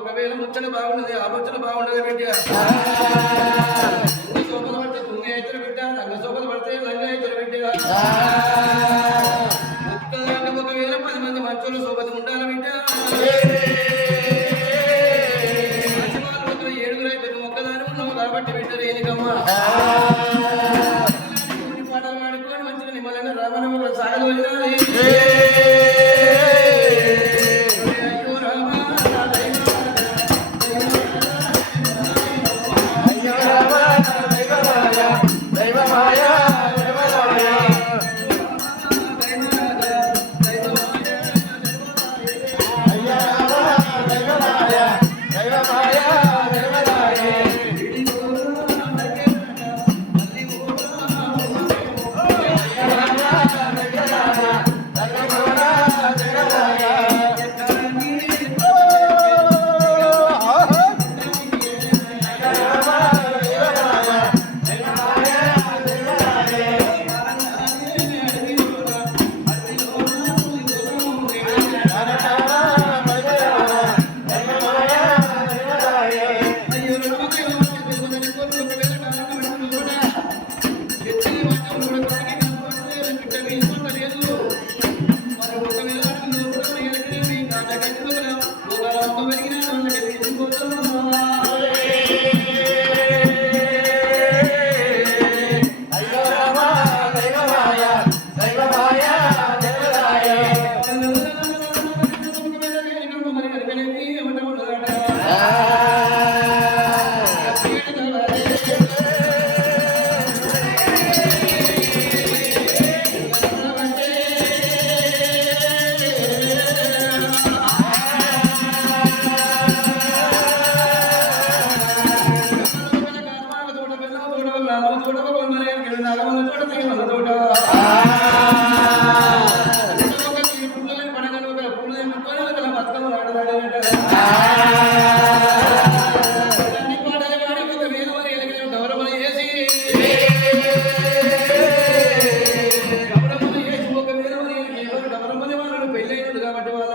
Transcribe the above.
ఒకవేళ ముచ్చట బాగుండదు ఆలోచన బాగుండదు బిడ్డ సోపలు పడితే తుంగి అవుతారు బిడ్డ లంగ సోపలు పడితే లంగ అవుతారు బిడ్డ ఒకవేళ 10 మంది మంచోళ్ళు సోపతి ఉండాలి బిడ్డ 7 అయితే ఒక్కదాని ఉన్నావు కాబట్టి బిడ్డ రేణికమ్మ పాటలు పాడుకొని మంచిగా నిమ్మలంగా రామనమ్మ సాగదోలినాలి కాబట్టి వాళ్ళ